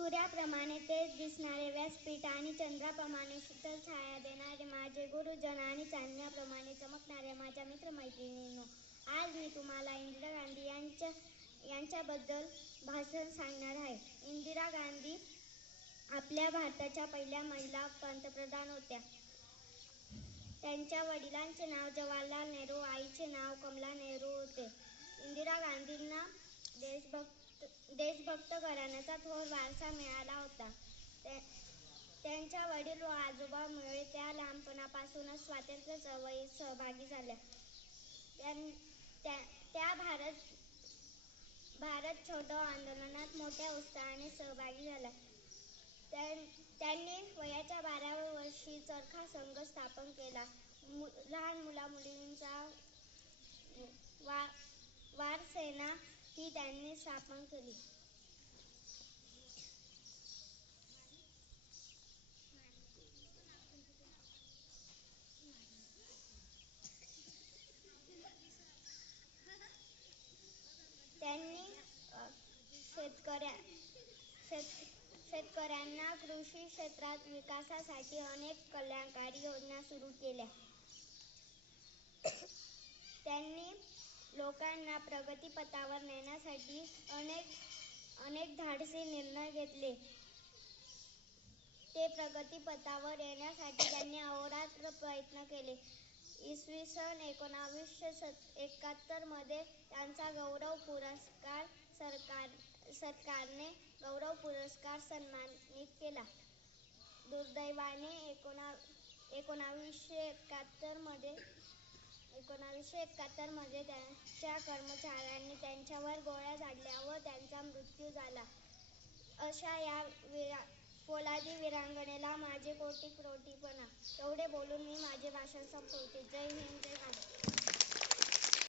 सूर्याप्रमाणे तेज दिसणारे व्यासपीठ आणि चंद्राप्रमाणे शीतल छाया देणारे माझे गुरुजन आणि चांदण्याप्रमाणे चमकणाऱ्या माझ्या मित्रमैत्रिणींनो आज मी तुम्हाला इंदिरा गांधी यांच्या यांच्याबद्दल भाषण सांगणार आहे. इंदिरा गांधी आपल्या भारताच्या पहिल्या महिला पंतप्रधान होत्या. त्यांच्या वडिलांचे नाव जवाहरलाल नेहरू आईचे नाव कमला नेहरू होते. इंदिरा गांधींना भक्त घराण्याचा थोर वारसा मिळाला होता. ते त्यांच्या वडील व आजोबामुळे त्या लहानपणापासूनच स्वातंत्र्य चळवळीत सहभागी झाल्या. त्यां- त्या त्या भारत भारत छोडो आंदोलनात मोठ्या उत्साहाने सहभागी झाल्या त्यां- त्यांनी वयाच्या बाराव्या वर्षी चरखा संघ स्थापन केला. मु लहान मुला मुलींचा वा वारसेना ही त्यांनी स्थापन केली त्यांनी अ, शेतकऱ्या शेत शेतकऱ्यांना कृषी क्षेत्रात विकासासाठी अनेक कल्याणकारी योजना सुरू केल्या. त्यांनी लोकांना प्रगतीपथावर नेण्यासाठी अनेक अनेक धाडसी निर्णय घेतले. ते प्रगतीपथावर येण्यासाठी त्यांनी अहोरात्र प्रयत्न केले. इसवी सन एकोणावीसशे सत एकाहत्तरमध्ये त्यांचा सरकारने गौरव पुरस्कार सन्मानित केला. दुर्दैवाने एकोणा एकोणावीसशे एकाहत्तरमध्ये एकोणावीसशे एकाहत्तरमध्ये त्यांच्या कर्मचाऱ्यांनी त्यांच्यावर गोळ्या झाडल्या व त्यांचा मृत्यू झाला. अशा या विरा पोलादी विरांगणेला माझे कोटी कोटी एवढे बोलून मी माझे भाषण संपवते. जय हिंद जय